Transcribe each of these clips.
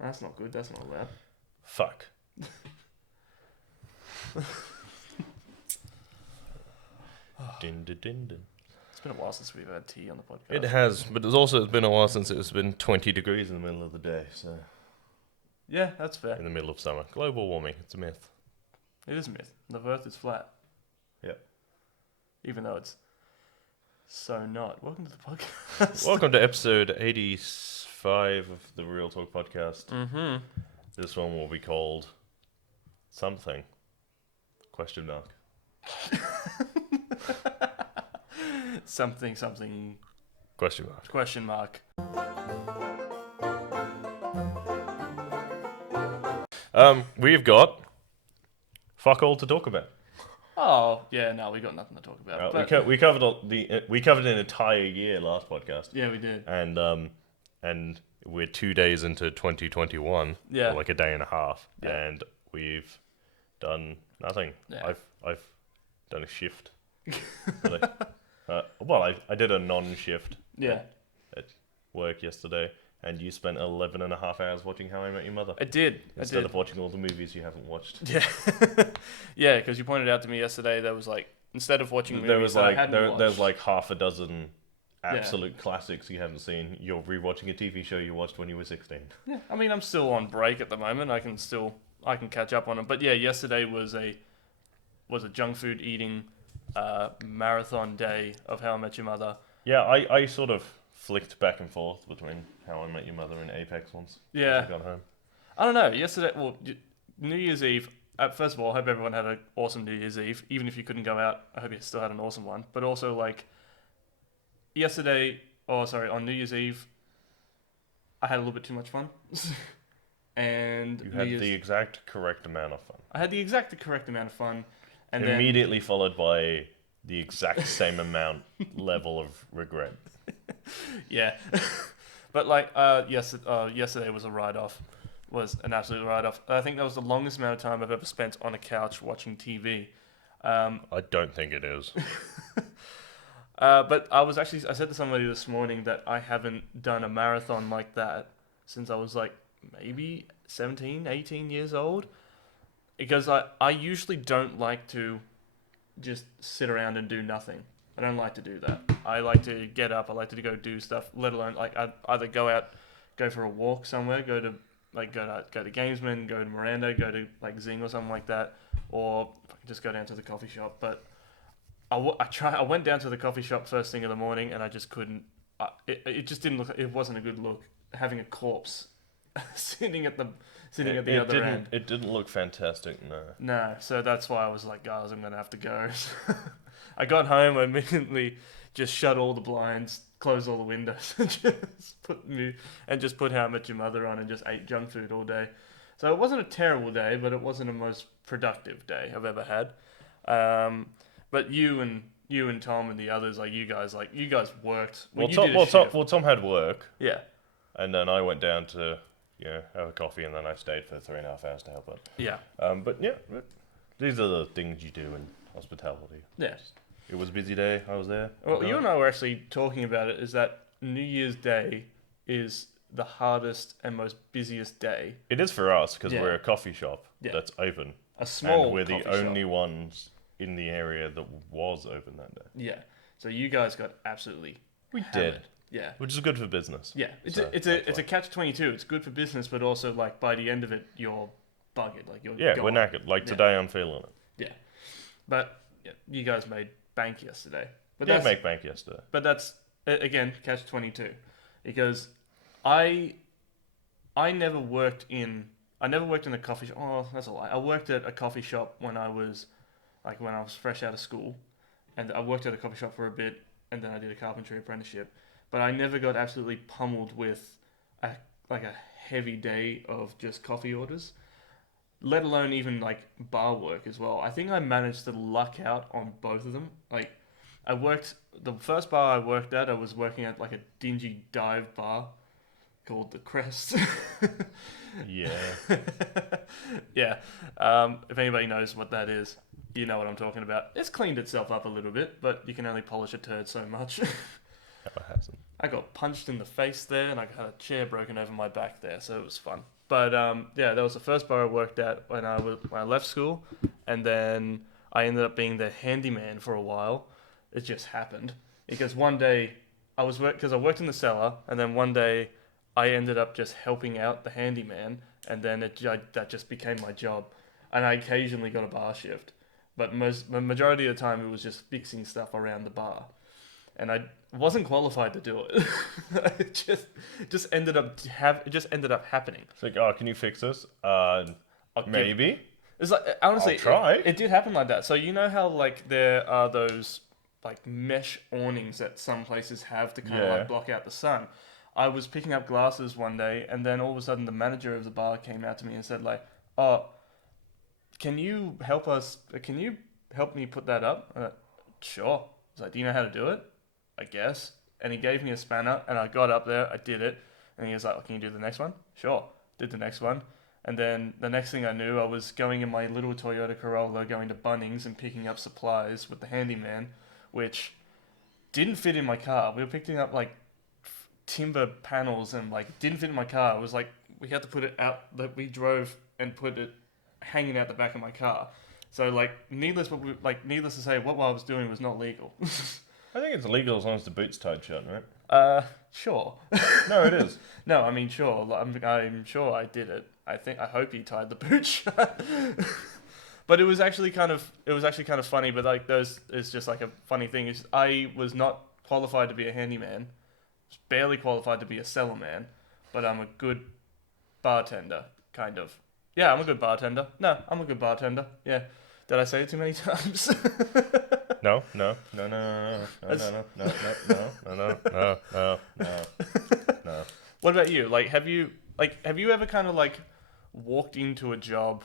That's not good. That's not allowed. Fuck. Din, din, din, din. It's been a while since we've had tea on the podcast. It has, but it's been a while since it's been 20 degrees in the middle of the day, so... Yeah, that's fair. In the middle of summer. Global warming, it's a myth. It is a myth. The Earth is flat. Yep. Even though it's so not. Welcome to the podcast. Welcome to episode 85 of the Real Talk podcast. Mm-hmm. This one will be called... something. Question mark. Something. Question mark. Question mark. We've got... fuck all to talk about. Oh, yeah, no, we got nothing to talk about. But We covered an entire year last podcast. yeah, we did. And we're 2 days into 2021. Yeah. Or like a day and a half. Yeah. And we've done nothing. Yeah. I've done a shift. I did a non-shift Yeah, at work yesterday, and you spent 11 and a half hours watching How I Met Your Mother. I did. Instead of watching all the movies you haven't watched. Yeah, yeah, because you pointed out to me yesterday there was like, instead of watching movies There was that I like hadn't watched, there's like half a dozen absolute classics you haven't seen. You're rewatching a TV show you watched when you were 16. yeah, I mean, I'm still on break at the moment. I can catch up on it. But yeah, yesterday was a junk food eating marathon day of How I Met Your Mother. Yeah, I sort of flicked back and forth between How I Met Your Mother and Apex once. Yeah. As I got home. I don't know. Yesterday, New Year's Eve. First of all, I hope everyone had an awesome New Year's Eve. Even if you couldn't go out, I hope you still had an awesome one. But also, like, on New Year's Eve, I had a little bit too much fun. And You had the exact correct amount of fun. I had the exact correct amount of fun. And Immediately followed by the exact same level of regret. Yeah. But like, yesterday was a write-off. Was an absolute write-off. I think that was the longest amount of time I've ever spent on a couch watching TV. I don't think it is. But I said to somebody this morning that I haven't done a marathon like that since I was like maybe 17, 18 years old. Because I usually don't like to just sit around and do nothing. I don't like to do that. I like to get up. I like to go do stuff. Let alone like I'd either go for a walk somewhere, go to Gamesman, go to Miranda, go to like Zing or something like that, or just go down to the coffee shop. But I went down to the coffee shop first thing in the morning, and I just couldn't. It just didn't look. It wasn't a good look having a corpse sitting at the other end. It didn't look fantastic, no. No, so that's why I was like, guys, I'm gonna have to go. I got home, I immediately just shut all the blinds, closed all the windows, and just put How I Met Your Mother on and just ate junk food all day. So it wasn't a terrible day, but it wasn't a most productive day I've ever had. But you and Tom and the others, you guys worked. Tom had work. Yeah. And then I went down to have a coffee, and then I stayed for 3.5 hours to help it. Yeah. But these are the things you do in hospitality. Yeah. It was a busy day. I was there. Well, you and I were actually talking about it. Is that New Year's Day is the hardest and most busiest day. It is for us because Yeah. we're a coffee shop Yeah. that's open. A small and we're coffee the only ones in the area that was open that day. Yeah. So you guys got absolutely We hammered. did. Yeah. Which is good for business. Yeah. It's So, a catch-22. It's good for business, but also like by the end of it, you're buggered. Like you're Yeah, gone. we're knackered. Like Yeah. today, I'm feeling it. Yeah. But yeah, you guys made bank yesterday. But Didn't make bank yesterday. But that's again catch-22, because I never worked in a coffee shop. Oh, that's a lie. I worked at a coffee shop when I was fresh out of school, and I worked at a coffee shop for a bit, and then I did a carpentry apprenticeship. But I never got absolutely pummeled with a heavy day of just coffee orders, let alone even like bar work as well. I think I managed to luck out on both of them. Like, the first bar I worked at, I was working at like a dingy dive bar called The Crest. Yeah. Yeah. If anybody knows what that is, you know what I'm talking about. It's cleaned itself up a little bit, but you can only polish a turd so much. How it hasn't. I got punched in the face there, and I got a chair broken over my back there, so it was fun. But yeah, that was the first bar I worked at when I left school, and then I ended up being the handyman for a while. It just happened because one day I worked in the cellar, and then one day I ended up just helping out the handyman, and then that just became my job, and I occasionally got a bar shift, but the majority of the time it was just fixing stuff around the bar, and I wasn't qualified to do it. It just ended up happening. It's like, oh, can you fix this? I'll give- Maybe. It's like honestly, I'll try. It did happen like that. So you know how like there are those like mesh awnings that some places have to kind of Yeah. like block out the sun. I was picking up glasses one day, and then all of a sudden the manager of the bar came out to me and said like, "Oh, can you help us? Can you help me put that up?" Sure. I was like, "Do you know how to do it?" I guess. And he gave me a spanner, and I got up there, I did it, and he was like, "Oh, can you do the next one?" Sure. Did the next one. And then the next thing I knew, I was going in my little Toyota Corolla, going to Bunnings and picking up supplies with the handyman, which didn't fit in my car. We were picking up like timber panels and like didn't fit in my car. It was like we had to put it out, that we drove and put it hanging out the back of my car. So like needless to say, what I was doing was not legal. I think it's illegal as long as the boot's tied shut, right? Sure. No, it is. No, I mean sure. I'm sure I did it. I hope he tied the boot shut. But it was actually kind of funny. But like it's just like a funny thing. I was not qualified to be a handyman. Was barely qualified to be a cellar man. But I'm a good bartender, kind of. Yeah, I'm a good bartender. No, I'm a good bartender. Yeah. Did I say it too many times? No. What about you? Like, have you ever kind of like walked into a job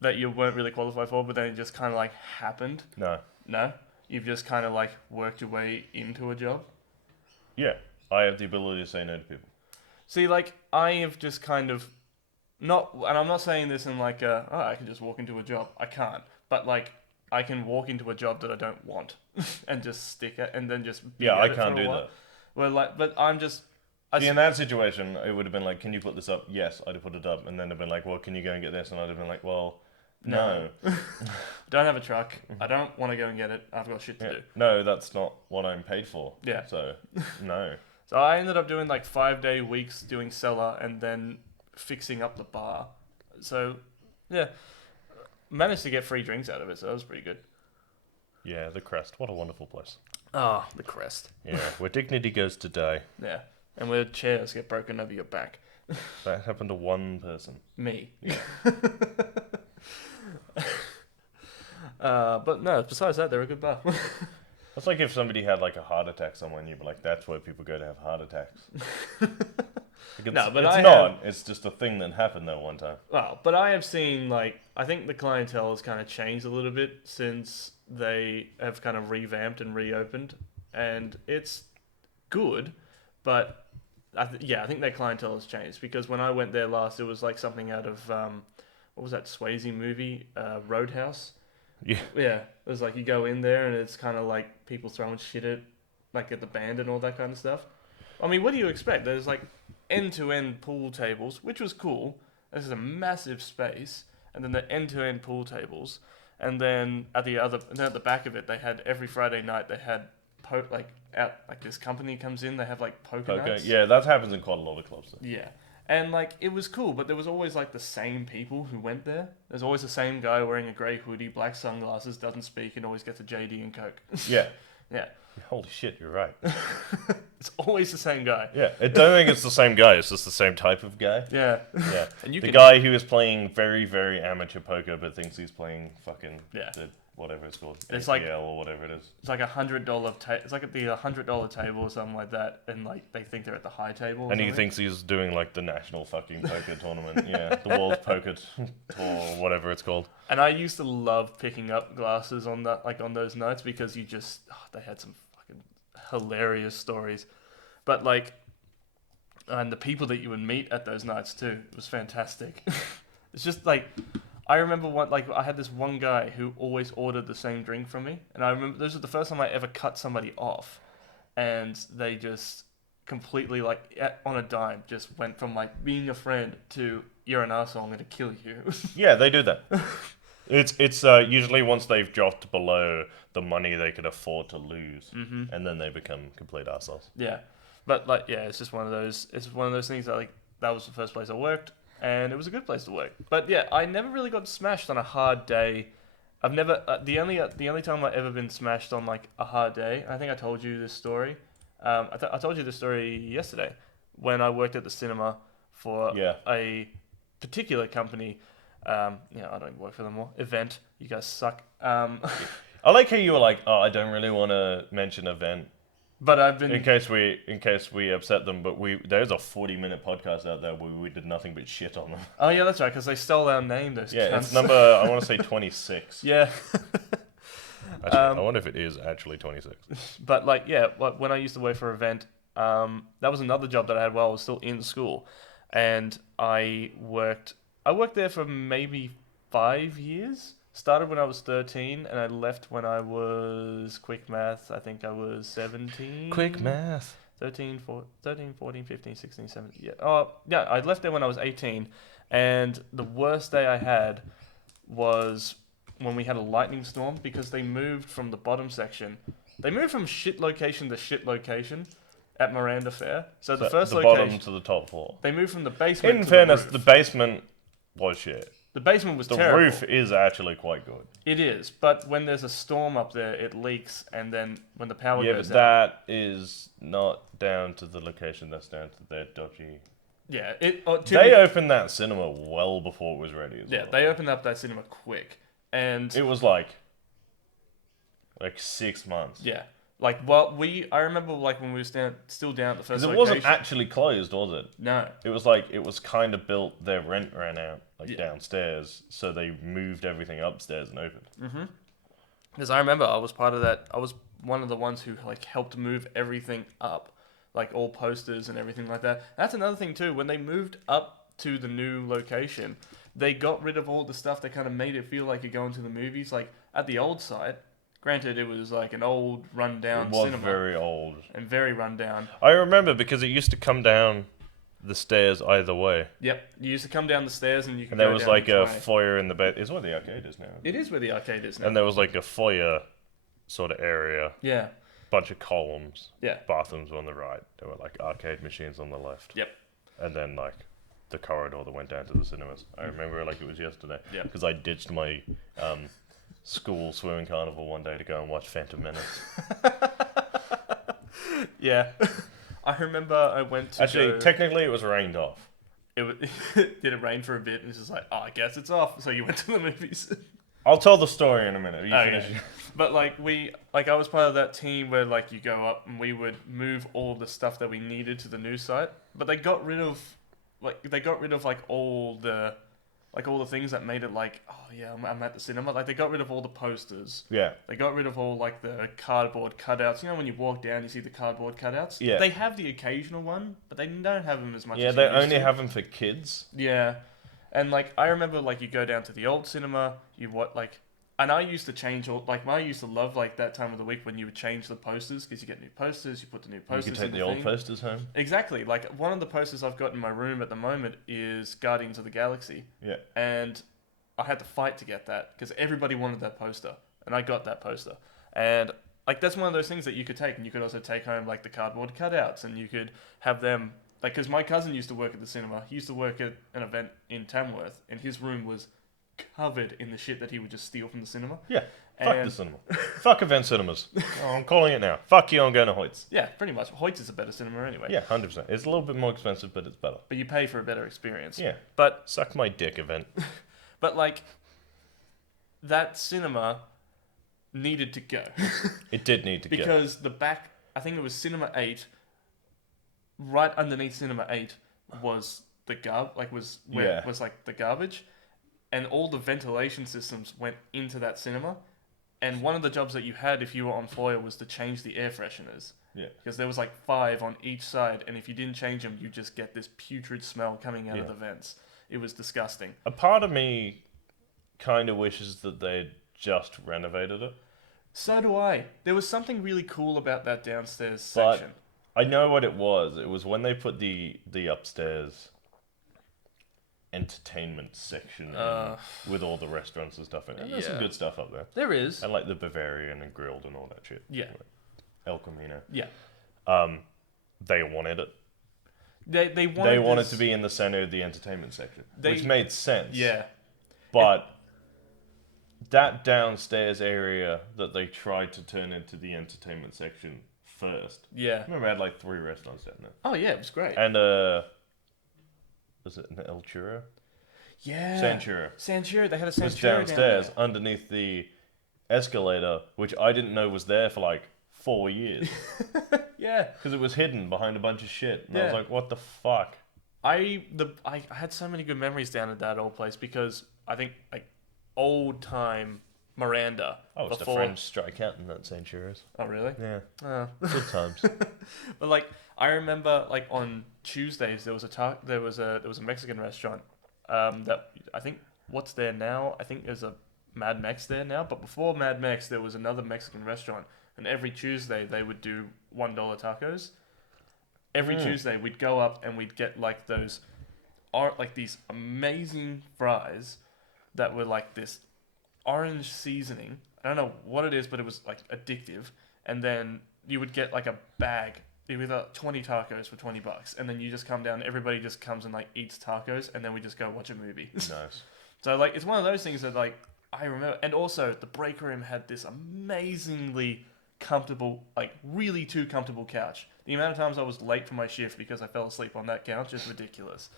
that you weren't really qualified for, but then it just kind of like happened? No. No? You've just kind of like worked your way into a job? Yeah, I have the ability to say no to people. See, like, I have just kind of not, and I'm not saying this in like I can just walk into a job. I can't. But like, I can walk into a job that I don't want and just stick it and then just be Yeah, at I it can't for a do while. that. Well, like, but I'm just. See, in that situation, it would have been like, can you put this up? Yes, I'd have put it up. And then they'd been like, well, can you go and get this? And I'd have been like, well, no. Don't have a truck. I don't want to go and get it. I've got shit to Yeah. do. No, that's not what I'm paid for. Yeah. So, no. So I ended up doing like 5-day weeks doing cellar and then fixing up the bar. So, yeah. Managed to get free drinks out of it, so that was pretty good. Yeah, the Crest. What a wonderful place. Ah, the Crest. Yeah, where dignity goes to die. Yeah. And where chairs get broken over your back. That happened to one person. Me. Yeah. But no, besides that, they're a good bar. That's like if somebody had like a heart attack somewhere and you'd be like, that's where people go to have heart attacks. Like No, but it's I not. have- It's just a thing that happened that one time. Well, but I have seen, like, I think the clientele has kind of changed a little bit since they have kind of revamped and reopened. And it's good, but I think their clientele has changed. Because when I went there last, it was like something out of, what was that Swayze movie? Roadhouse? Yeah. Yeah. It was like you go in there and it's kind of like people throwing shit at the band and all that kind of stuff. I mean, what do you expect? There's like end-to-end pool tables, which was cool. This is a massive space, and then the end-to-end pool tables, and then at the back of it, they had every Friday night they had this company comes in, they have like poker Okay. nights. Yeah, that happens in quite a lot of clubs. Though. Yeah. And like it was cool, but there was always like the same people who went there. There's always the same guy wearing a grey hoodie, black sunglasses, doesn't speak, and always gets a JD and Coke. Yeah. Yeah. Holy shit, you're right. It's always the same guy. Yeah, I don't think it's the same guy. It's just the same type of guy. Yeah. Yeah. And you The can guy who is playing very, very amateur poker but thinks he's playing fucking Yeah. whatever it's called, It's APL like- or whatever it is. It's like it's like at the $100 table or something like that, and like they think they're at the high table. Or And he something. thinks he's doing like the national fucking poker tournament. Yeah, the World Poker Tour or whatever it's called. And I used to love picking up glasses on on those nights because they had some fucking hilarious stories, but like, and the people that you would meet at those nights too, it was fantastic. It's just like. I remember I had this one guy who always ordered the same drink from me, and I remember this was the first time I ever cut somebody off, and they just completely like on a dime just went from like being a friend to you're an arsehole, I'm gonna kill you. Yeah, they do that. It's usually once they've dropped below the money they could afford to lose, and then they become complete assholes. Yeah, but like yeah, it's just one of those. It's one of those things that like that was the first place I worked, and it was a good place to work. But yeah, I never really got smashed on a hard day. I've never the only time I've ever been smashed on like a hard day. I think I told you this story. I told you this story yesterday when I worked at the cinema for Yeah. a particular company. I don't even work for them more. Event, you guys suck. I like how you were like, oh, I don't really want to mention event But I've been in case we upset them. But there's a 40-minute podcast out there where we did nothing but shit on them. Oh yeah, that's right, because they stole our name. Those Yeah, cunts. it's number I want to say 26. Yeah, Actually, I wonder if it is actually 26. but like yeah, when I used to work for Event, that was another job that I had while I was still in school, and I worked there for maybe 5 years. Started when I was 13, and I left when I was quick math. I think I was 17. Quick math. 13, 14, 15, 16, 17. Yeah. Oh, yeah. I left there when I was 18, and the worst day I had was when we had a lightning storm because they moved from the bottom section. They moved from shit location to shit location at Miranda Fair. So the first the location, bottom to the top floor. they moved from the basement. In to fairness, the the roof. basement was shit. The basement was The terrible. roof is actually quite good. It is, but when there's a storm up there, it leaks, and then when the power Yeah, but goes out, that is not down to the location. That's down to their dodgy. yeah, They opened that cinema well before it was ready. As yeah, well. they opened up that cinema quick, and It was like 6 months. yeah, like I remember like when we were still down at the first Because it location. wasn't actually closed, was it? No, It was like it was kind of built. Their rent ran out Yeah. downstairs, so they moved everything upstairs and opened. because I remember I was part of that. I was one of the ones who like helped move everything up, like all posters and everything like that. That's another thing too. When they moved up to the new location, they got rid of all the stuff that kind of made it feel like you're going to the movies. Like at the old site, granted it was like an old rundown It was cinema very old. and very rundown. I remember because it used to come down the stairs either way, Yep, you used to come down the stairs and you could and there go was down like each a way. foyer in the bed. It's where the arcade is now. It is where the arcade is now. And there was like a foyer sort of area, Yeah, bunch of columns, yeah, bathrooms on the right. There were like arcade machines on the left. Yep. And then like the corridor that went down to the cinemas. I remember it like it was yesterday. Yeah. Because I ditched my school swimming carnival one day to go and watch Phantom Menace. yeah. I remember I went to Actually, go- technically, it was rained off. did it rain for a bit, and it's just like, oh, I guess it's off. So you went to the movies. I'll tell the story in a minute. You Okay. finish. But like I was part of that team where like you go up and we would move all the stuff that we needed to the new site. But they got rid of all the things that made it like, oh yeah, I'm at the cinema. Like they got rid of all the posters. Yeah. They got rid of all like the cardboard cutouts. You know when you walk down, you see the cardboard cutouts. Yeah. They have the occasional one, but they don't have them as much. Yeah, as they you used only to. have them for kids. Yeah, and like I remember, like you go down to the old cinema, and I used to change I used to love like that time of the week when you would change the posters because you get new posters, you put the new You posters. can take in the old thing. posters home. Exactly, like one of the posters I've got in my room at the moment is Guardians of the Galaxy, Yeah. and I had to fight to get that because everybody wanted that poster, and I got that poster, and like that's one of those things that you could take, and you could also take home like the cardboard cutouts, and you could have them like because my cousin used to work at the cinema. He used to work at an event in Tamworth, and his room was covered in the shit that he would just steal from the cinema. Yeah. Fuck And- the cinema. Fuck event cinemas. Oh, I'm calling it now. Fuck you, I'm going to Hoyts. Yeah, pretty much. Hoyts is a better cinema anyway. Yeah, 100%. It's a little bit more expensive, but it's better. But you pay for a better experience. Yeah. But Suck my dick, event. like that cinema needed to go. It did need to go. Because the back, I think it was Cinema 8, right underneath Cinema 8 was the was like the garbage, and all the ventilation systems went into that cinema, and one of the jobs that you had if you were on foyer was to change the air fresheners. Yeah. Because there was like 5 on each side, and if you didn't change them, you just get this putrid smell coming out of Yeah. the vents. It was disgusting. A part of me kind of wishes that they'd just renovated it. So do I. There was something really cool about that downstairs But section. I know what it was. It was when they put the upstairs entertainment section in with all the restaurants and stuff in it. And there's some Yeah. good stuff up there. There is. And like the Bavarian and Grilled and all that shit. Yeah. El Camino. Yeah. They wanted it. They wanted They wanted this- to be in the center of the entertainment section, They- which made sense. Yeah. But that downstairs area that they tried to turn into the entertainment section first. Yeah. I remember I had like 3 restaurants down there. Oh yeah, it was great. And was it an El Churro? Yeah. Sanchuro. Sanchuro. They had a It was Sanchuro downstairs down underneath the escalator, which I didn't know was there for like 4 years. there. Yeah. Because it was hidden behind a bunch of shit. And I was Yeah. like, what the fuck? I had so many good memories down at that old place because I think like old time Miranda. Oh, it's before. the French strike out in that Sanchuros. Oh really? Yeah, Oh. good times. But like I remember like on Tuesdays there was a Mexican restaurant that I think what's there now I think there's a Mad Mex there now, but before Mad Mex there was another Mexican restaurant, and every Tuesday they would do $1 tacos. Every Tuesday we'd go up and we'd get like these amazing fries that were like this orange seasoning. I don't know what it is, but it was like addictive. And then you would get like a bag. You would get 20 tacos for $20, and then you just come down. Everybody just comes and like eats tacos, and then we just go watch a movie. Nice. So like it's one of those things that like I remember. And also the break room had this amazingly comfortable, like really too comfortable couch. The amount of times I was late for my shift because I fell asleep on that couch is ridiculous.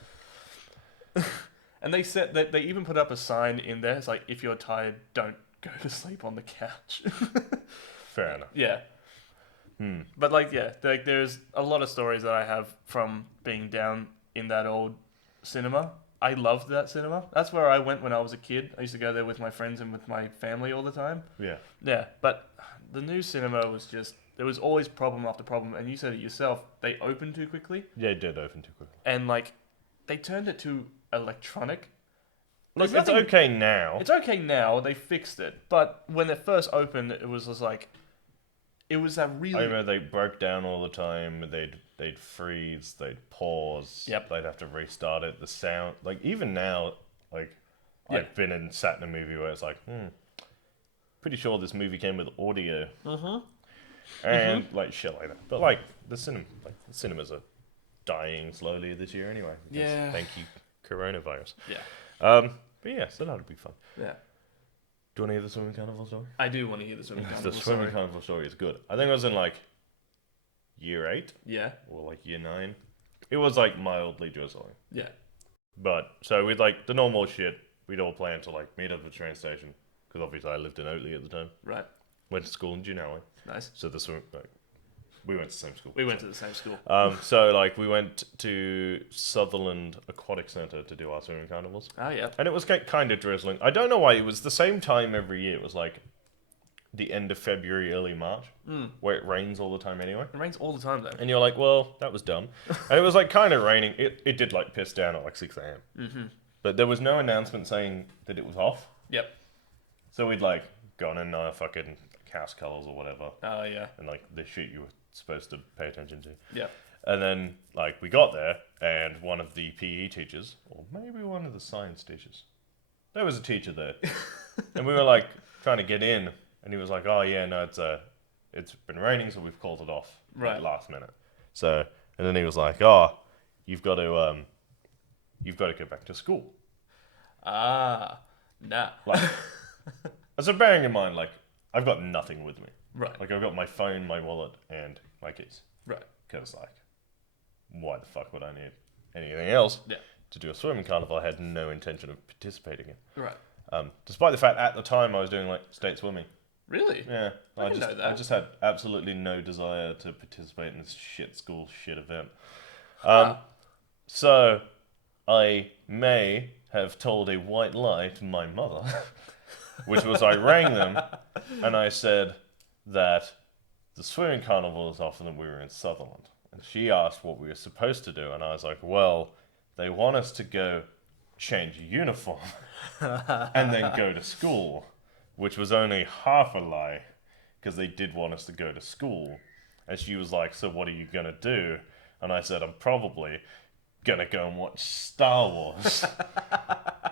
And they said that they even put up a sign in there. It's like, if you're tired, don't go to sleep on the couch. Fair enough. Yeah. But like, yeah, there's a lot of stories that I have from being down in that old cinema. I loved that cinema. That's where I went when I was a kid. I used to go there with my friends and with my family all the time. Yeah. Yeah, but the new cinema was just, there was always problem after problem. And you said it yourself, they opened too quickly. Yeah, it did open too quickly. And like, they turned it to electronic. Look, There's it's nothing- okay now. It's okay now, they fixed it. But when it first opened, it was just like, it was that I really... remember they broke down all the time. They'd freeze. They'd pause. Yep. They'd have to restart it. The sound, like even now, like Yeah. I've been and sat in a movie where it's like, pretty sure this movie came with audio. And like shit like that. But like the cinemas are dying slowly this year anyway. because Yeah. Thank you, coronavirus. Yeah. But yeah, so that'll be fun. Yeah. Do you want to hear the swimming carnival story? I do want to hear the swimming The carnival swimming story. carnival story is good. I think I was in like year 8 Yeah. or like year 9. It was like mildly drizzling. Yeah. But so with like the normal shit, we'd all plan to like meet up at the train station because obviously I lived in Oatley at the time. Right. Went to school in Junelli, Nice. so the swim like we went to the same school. We went to the same school. So like we went to Sutherland Aquatic Centre to do our swimming carnivals, Oh, yeah. and it was kind of drizzling. I don't know why. It was the same time every year. It was like the end of February, early March, where it rains all the time anyway. It rains all the time, though. And you're like, well, that was dumb. And it was like kind of raining. It did like piss down at like 6 a.m. Mm-hmm. But there was no announcement saying that it was off. Yep. So we'd like gone in our fucking house colours or whatever. Oh, yeah. And like the shit you were supposed to pay attention to. Yeah. And then like we got there and one of the PE teachers, or maybe one of the science teachers, there was a teacher there. And we were like trying to get in. And he was like, oh yeah, no, it's been raining, so we've called it off Right. at last minute. So, and then he was like, oh, you've got to go back to school. Ah. Nah. Like, so bearing in mind, like, I've got nothing with me. Right. Like, I've got my phone, my wallet, and my keys. Right. Because, like, why the fuck would I need anything else Yeah. to do a swimming carnival I had no intention of participating in? Right. Despite the fact at the time I was doing, like, state swimming. Really? Yeah, I didn't know that. I just had absolutely no desire to participate in this shit school shit event. So I may have told a white lie to my mother, which was I rang them and I said that the swimming carnival was off and that we were in Sutherland. And she asked what we were supposed to do, and I was like, well, they want us to go change uniform and then go to school. Which was only half a lie, because they did want us to go to school. And she was like, "So what are you gonna do?" And I said, "I'm probably gonna go and watch Star Wars."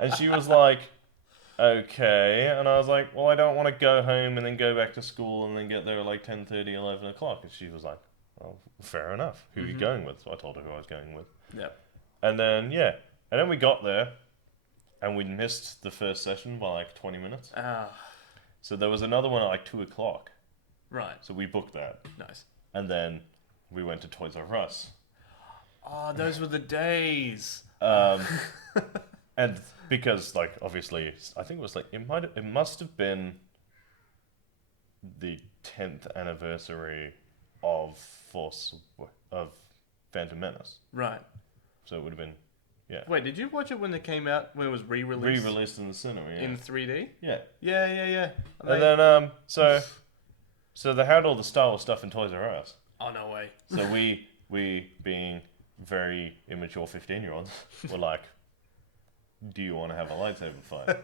And she was like, "Okay." And I was like, "Well, I don't want to go home and then go back to school and then get there at like 10:30, 11 o'clock." And she was like, "Well, fair enough. Who are you going with?" So I told her who I was going with. Yeah. And then, yeah. And then we got there and we missed the first session by like 20 minutes. Ah, So there was another one at like 2 o'clock. right. So we booked that. Nice. And then we went to Toys R Us. Oh, those were the days. And because, like, obviously, I think it was like, it must have been the 10th anniversary of Phantom Menace. Right. So it would have been, yeah. Wait, did you watch it when it came out, when it was re-released? Re-released in the cinema, yeah. In 3D? Yeah. Yeah. And then, so they had all the Star Wars stuff in Toys R Us. Oh, no way. So we being very immature 15-year-olds, were like, "Do you want to have a lightsaber fight?"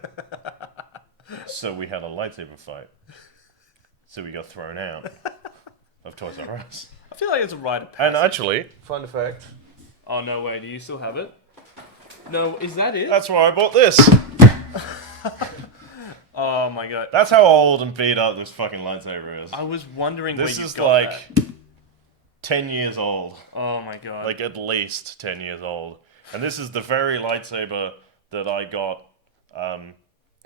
So we had a lightsaber fight. So we got thrown out of Toys R Us. I feel like it's a rite of And passage. actually, fun fact, Oh, no way. Do you still have it? No, is that it? that's why I bought this. Oh, my God. That's how old and beat up this fucking lightsaber is. I was wondering This where you is got like that. 10 years old. Oh, my God. Like at least 10 years old. And this is the very lightsaber that I got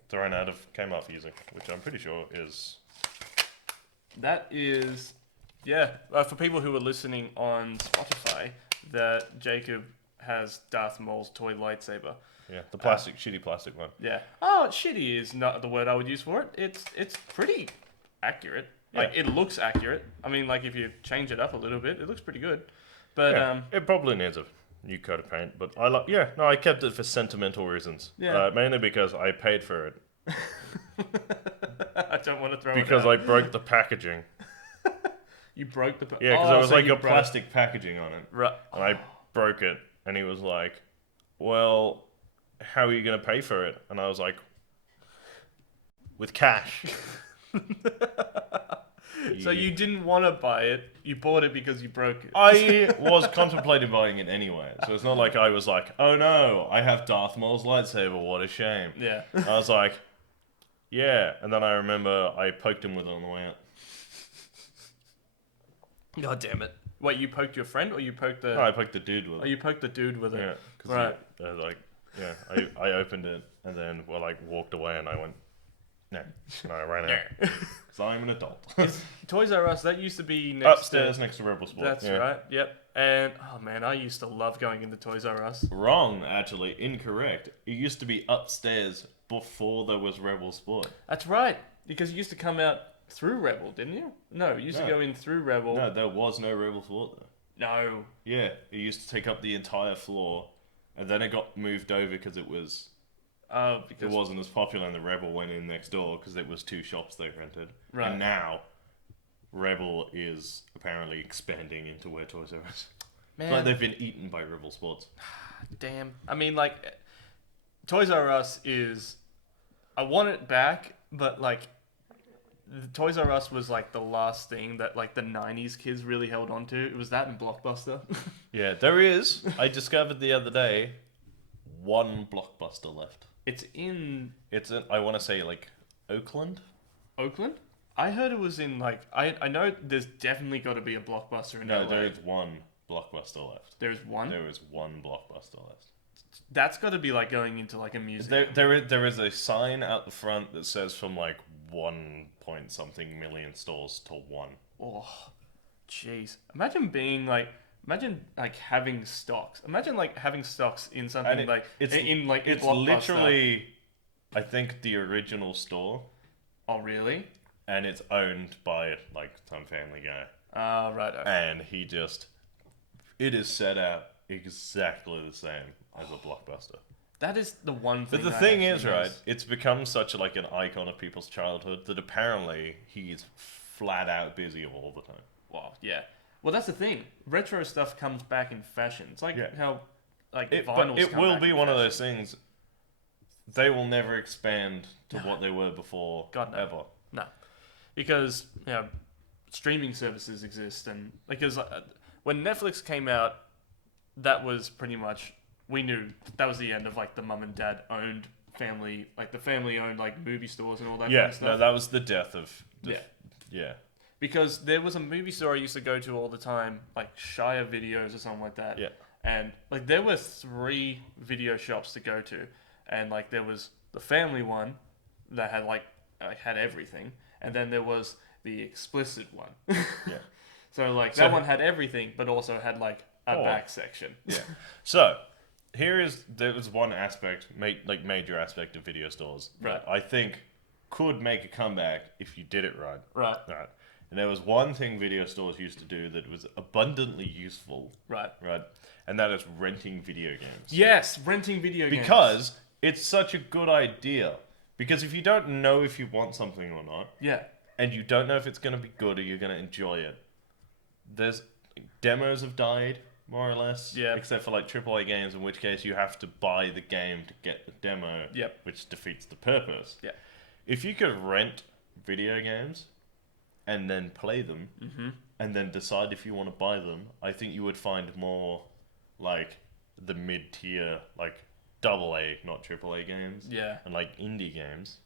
thrown out of Kmart for using, which I'm pretty sure is... That is, yeah. For people who are listening on Spotify, that Jacob has Darth Maul's toy lightsaber. Yeah, the plastic, shitty plastic one. Yeah. Oh, shitty is not the word I would use for it. It's pretty accurate. Like, Yeah. it looks accurate. I mean, like, if you change it up a little bit, it looks pretty good. But, Yeah, it probably needs a new coat of paint, but I kept it for sentimental reasons. Yeah. Mainly because I paid for it. I don't want to throw Because it out. I broke the packaging. You broke the... Yeah, because there was so like you a broke- plastic packaging on it. Right. And I broke it, and he was like, "Well, how are you going to pay for it?" And I was like, "With cash." So you didn't want to buy it. You bought it because you broke it. I was contemplating buying it anyway, so it's not like I was like, "Oh no, I have Darth Maul's lightsaber, what a shame." Yeah. I was like, "Yeah," and then I remember I poked him with it on the way out. God damn it. Wait, you poked your friend or you poked the... No, I poked the dude with Oh, it. you poked the dude with it. Yeah, because Right. I opened it and then walked away and I went, "No," and I ran out because I'm an adult. Toys R Us, that used to be next Upstairs to... next to Rebel Sport. That's yeah. right, yep. And, oh man, I used to love going into Toys R Us. Wrong, actually, incorrect. It used to be upstairs before there was Rebel Sport. That's right, because you used to come out through Rebel, didn't you? No, you used to No. go in through Rebel. No, there was no Rebel Sport though. No. Yeah, it used to take up the entire floor, and then it got moved over because it Because... wasn't as popular, and the Rebel went in next door because it was 2 shops they rented. Right. And now, Rebel is apparently expanding into where Toys R Us. Man, Like they've been eaten by Rebel Sports. damn. I mean, like, Toys R Us is... I want it back, but, like, the Toys R Us was, like, the last thing that, like, the 90s kids really held on to. It was that and Blockbuster. Yeah, there is. I discovered the other day, one Blockbuster left. It's in It's in, I want to say, like, Oakland? Oakland? I heard it was in, like... I know there's definitely got to be a Blockbuster in No, LA. there is one Blockbuster left. There's one? There is one Blockbuster left. That's got to be, like, going into, like, a museum. There is a sign out the front that says from, like, 1 point something million stores to 1. Oh, jeez. Imagine having stocks. Imagine like having stocks in something And like it's Blockbuster. literally, I think, the original store, Oh, really? and it's owned by like some Family Guy, Right. Okay. and it is set out exactly the same as a Blockbuster. That is the one thing. But the I thing actually is, right, miss. it's become such like an icon of people's childhood that apparently he's flat out busy all the time. Well, yeah. Well, that's the thing. Retro stuff comes back in fashion. It's like Yeah. how like But vinyls. it come will back be in one of fashion. those things. They will never expand to what they were before, God, no. ever. No. because streaming services exist, and because when Netflix came out, that was pretty much, we knew that was the end of like the mum and dad owned family, like the family owned like movie stores and all that kind Yeah, of stuff. no, that was the death of. Yeah. Yeah. Because there was a movie store I used to go to all the time, like Shire Videos or something like that. Yeah. And like there were 3 video shops to go to, and like there was the family one that had like had everything, and then there was the explicit one. Yeah. So like So- that one had everything, but also had like a Oh. back section. Yeah. So, there was one aspect, major aspect of video stores that I think could make a comeback if you did it right. Right. Right. And there was one thing video stores used to do that was abundantly useful, Right. right? And that is renting video games. Yes, renting video games. Because it's such a good idea. Because if you don't know if you want something or not, Yeah. and you don't know if it's going to be good or you're going to enjoy it, there's demos have died, more or less. Yeah. Except for like AAA games, in which case you have to buy the game to get the demo, Yep. which defeats the purpose. Yeah. If you could rent video games and then play them, and then decide if you want to buy them, I think you would find more like the mid-tier, like AA, not AAA games, Yeah. and like indie games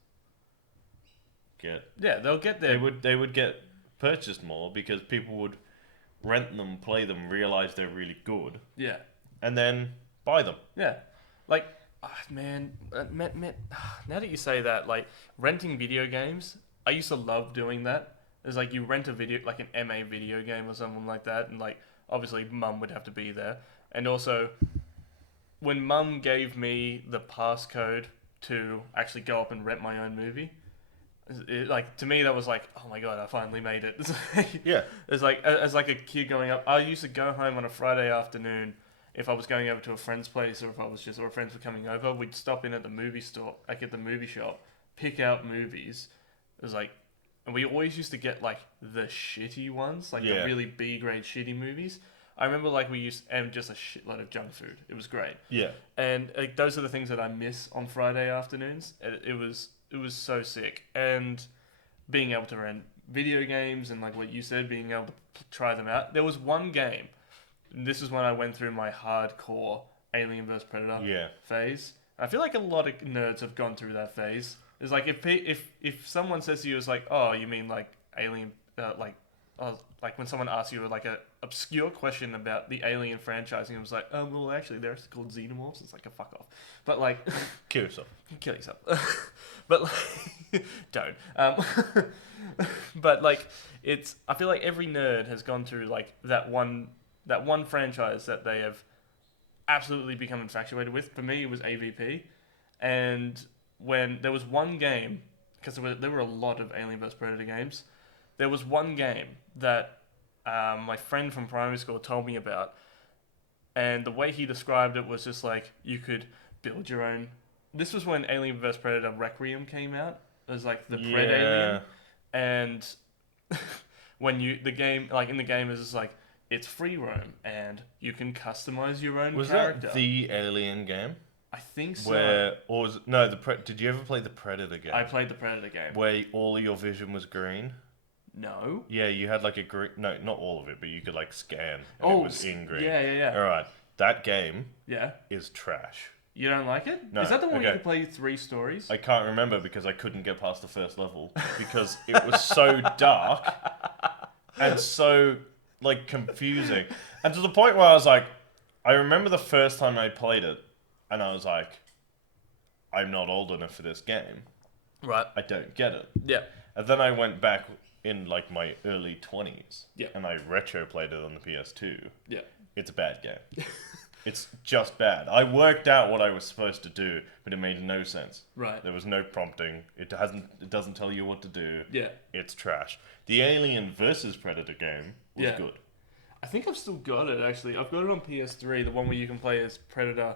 Yeah, they'll get there. they would get purchased more because people would rent them, play them, realize they're really good, Yeah. and then buy them. Yeah, like, man, now that you say that, like, renting video games, I used to love doing that. It's like you rent a video, like an MA video game or something like that, and like, obviously, mum would have to be there. And also, when mum gave me the passcode to actually go up and rent my own movie, like, to me, that was like, oh my god, I finally made it. It's like, Yeah. it's like, as like a kid growing up, I used to go home on a Friday afternoon. If I was going over to a friend's place, or if I was just, or friends were coming over, we'd stop in at the movie store, like at the movie shop, pick out movies. It was like, and we always used to get like the shitty ones, like Yeah. the really B grade shitty movies. I remember like we used, and just a shitload of junk food. It was great. Yeah. And like those are the things that I miss on Friday afternoons. It was so sick, and being able to rent video games and like what you said, being able to try them out. There was one game. And this is when I went through my hardcore Alien vs Predator Yeah. phase. I feel like a lot of nerds have gone through that phase. It's like if someone says to you, it's like, oh, you mean like Alien, like when someone asks you like a obscure question about the Alien franchising, it was like, oh, well, actually, they're called xenomorphs. It's like a fuck off. But like, Kill yourself. kill yourself. But like, don't. But like, I feel like every nerd has gone through like that one franchise that they have absolutely become infatuated with. For me, it was AVP, and when there was one game, because there were a lot of Alien vs Predator games, there was one game that my friend from primary school told me about, and the way he described it was just like you could build your own. This was when Alien vs Predator Requiem came out. It was like the Pred Alien, and when the game is just like it's free roam and you can customize your own Was character. that the Alien game? I think so. Did you ever play the Predator game? I played the Predator game. Where all your vision was green? No. Yeah, you had like a green. No, not all of it, but you could like scan. And it was in green. Yeah. All right, that game Yeah. is trash. You don't like it? No, Is that the one where okay. you can play 3 stories? I can't remember because I couldn't get past the first level because it was so dark and so like confusing, and to the point where I was like, I remember the first time I played it, and I was like, I'm not old enough for this game. Right. I don't get it. Yeah. And then I went back in like my early 20s, Yeah. and I retro played it on the PS2. Yeah. It's a bad game. It's just bad. I worked out what I was supposed to do, but it made no sense. Right. There was no prompting. It doesn't tell you what to do. Yeah. It's trash. The Alien versus Predator game was Yeah. good. I think I've still got it actually. I've got it on PS3, the one where you can play as Predator,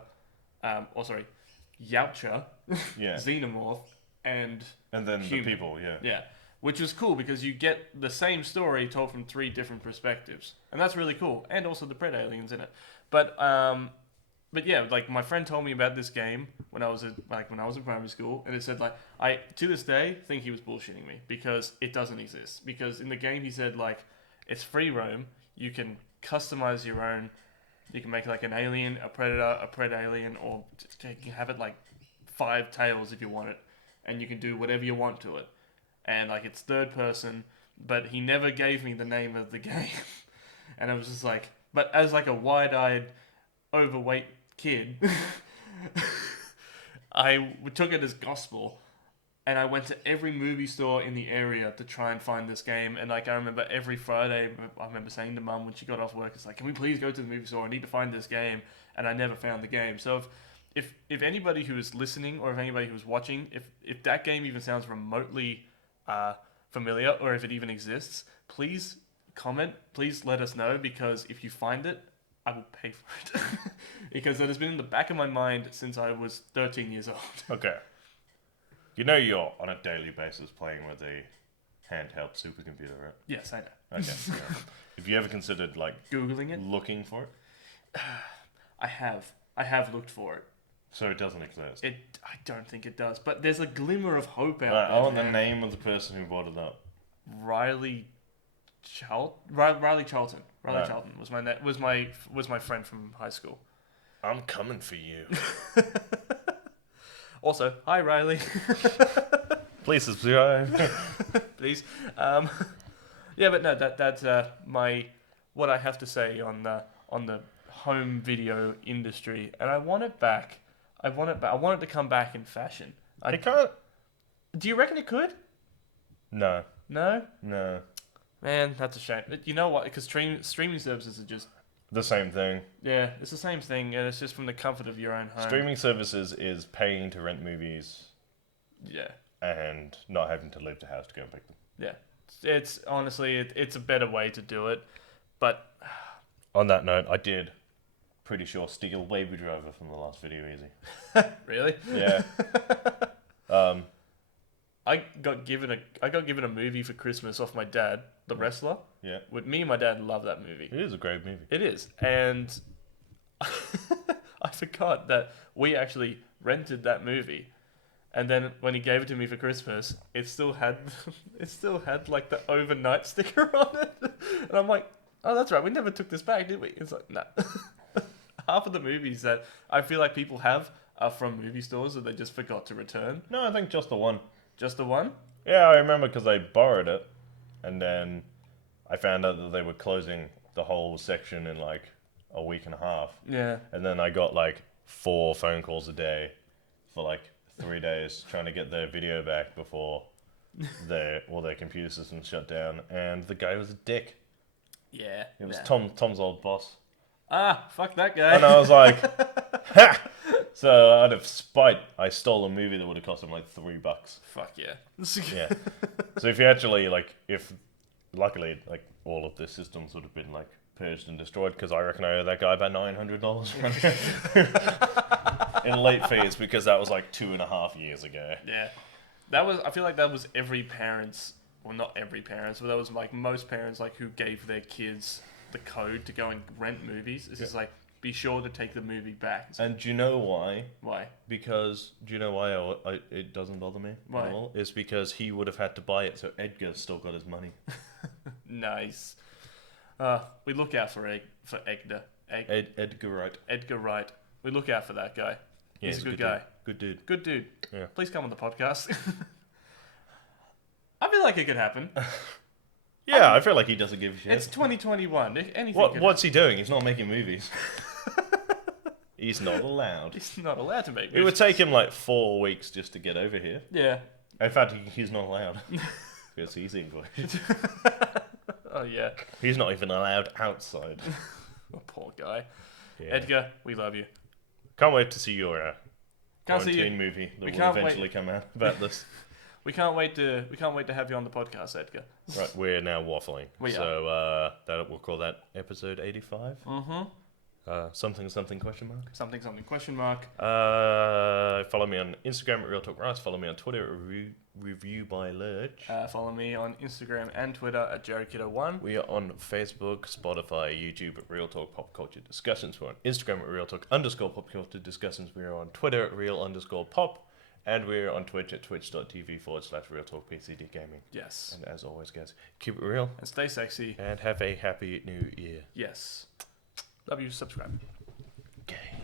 Yautja, Yeah. Xenomorph, and And then Human. the people, yeah. yeah, which was cool because you get the same story told from 3 different perspectives, and that's really cool. And also the Pred aliens in it. But but yeah, like my friend told me about this game when I was in primary school, and it said like I to this day think he was bullshitting me because it doesn't exist. Because in the game he said like it's free roam, you can customize your own. You can make like an alien, a predator, a pred alien, or you can have it like 5 tails if you want it, and you can do whatever you want to it. And like it's third person, but he never gave me the name of the game, and I was just like, but as like a wide-eyed, overweight kid, I took it as gospel, and I went to every movie store in the area to try and find this game. And like I remember every Friday, I remember saying to Mum when she got off work, it's like, can we please go to the movie store? I need to find this game, and I never found the game. So if anybody who is listening or if anybody who's watching, if that game even sounds remotely familiar or if it even exists, please comment. Please let us know, because if you find it, I will pay for it. Because it has been in the back of my mind since I was 13 years old. Okay. You know you're on a daily basis playing with a handheld supercomputer, right? Yes, I know. Okay. Yeah. Have you ever considered like Googling it? looking for it? I have looked for it. So it doesn't exist. I don't think it does, but there's a glimmer of hope out I there. want the name of the person who brought it up. Riley Charlton. Riley Charlton was my friend from high school. I'm coming for you. Also, hi Riley. Please subscribe. Please. Yeah, but no, that's my what I have to say on the home video industry, and I want it back. I want it to come back in fashion. It can't. Do you reckon it could? No. No? No. Man, that's a shame. You know what? Because streaming services are just... The same thing. Yeah, it's the same thing, and it's just from the comfort of your own home. Streaming services is paying to rent movies. Yeah. And not having to leave the house to go and pick them. Yeah. It's honestly, it's a better way to do it, but... On that note, I did, pretty sure, steal Baby Driver from the last Video Easy. Really? Yeah. I got given a movie for Christmas off my dad, The Wrestler. Yeah. With me and my dad love that movie. It is a great movie. It is. And I forgot that we actually rented that movie. And then when he gave it to me for Christmas, it still had like the overnight sticker on it. And I'm like, oh, that's right. We never took this back, did we? It's like, nah. Half of the movies that I feel like people have are from movie stores that they just forgot to return. No, I think just the one. Just the one? Yeah, I remember because I borrowed it, and then I found out that they were closing the whole section in like a week and a half. Yeah. And then I got like 4 phone calls a day for like 3 days trying to get their video back before all their computer systems shut down. And the guy was a dick. Yeah. It was Tom's old boss. Ah, fuck that guy. And I was like, ha! So out of spite, I stole a movie that would have cost him like $3. Fuck yeah. Yeah. So if you actually luckily like all of the systems would have been like purged and destroyed, because I reckon I owe that guy about $900 in late fees, because that was like 2.5 years ago. Yeah. I feel like that was every parent's, well, not every parent's, but that was like most parents like who gave their kids the code to go and rent movies. It's just like, be sure to take the movie back. It's And do you know why? why? Because, do you know why it doesn't bother me Why? at all? It's because he would have had to buy it, so Edgar still got his money. Nice. We look out for Edgar. Edgar Wright. Edgar Wright. We look out for that guy. Yeah, He's a good guy. Dude. Good dude. Good dude. Yeah. Please come on the podcast. I feel like it could happen. Yeah, I feel like he doesn't give a shit. It's 2021. If anything could What's he doing? He's not making movies. He's not allowed. He's not allowed to make It would movies. take him like 4 weeks just to get over here. Yeah. In fact, he's not allowed. Because he's English. Oh, yeah. He's not even allowed outside. Oh, poor guy. Yeah. Edgar, we love you. Can't wait to see your Can't see quarantine you. movie that We will can't eventually come out about this. We can't wait to have you on the podcast, Edgar. Right, we're now waffling. We are. So we'll call that episode 85. Mm-hmm. Something question mark. Something question mark. Follow me on Instagram at Real Talk Rice. Follow me on Twitter at Review by Lurch. Follow me on Instagram and Twitter at JaredKiddo1. We are on Facebook, Spotify, YouTube at Real Talk Pop Culture Discussions. We're on Instagram at Real Talk_Pop Culture Discussions. We're on Twitter at Real_Pop. And we're on Twitch at twitch.tv/Real Talk PCD Gaming. Yes. And as always, guys, keep it real. And stay sexy. And have a happy new year. Yes. Love you. Subscribe. Okay.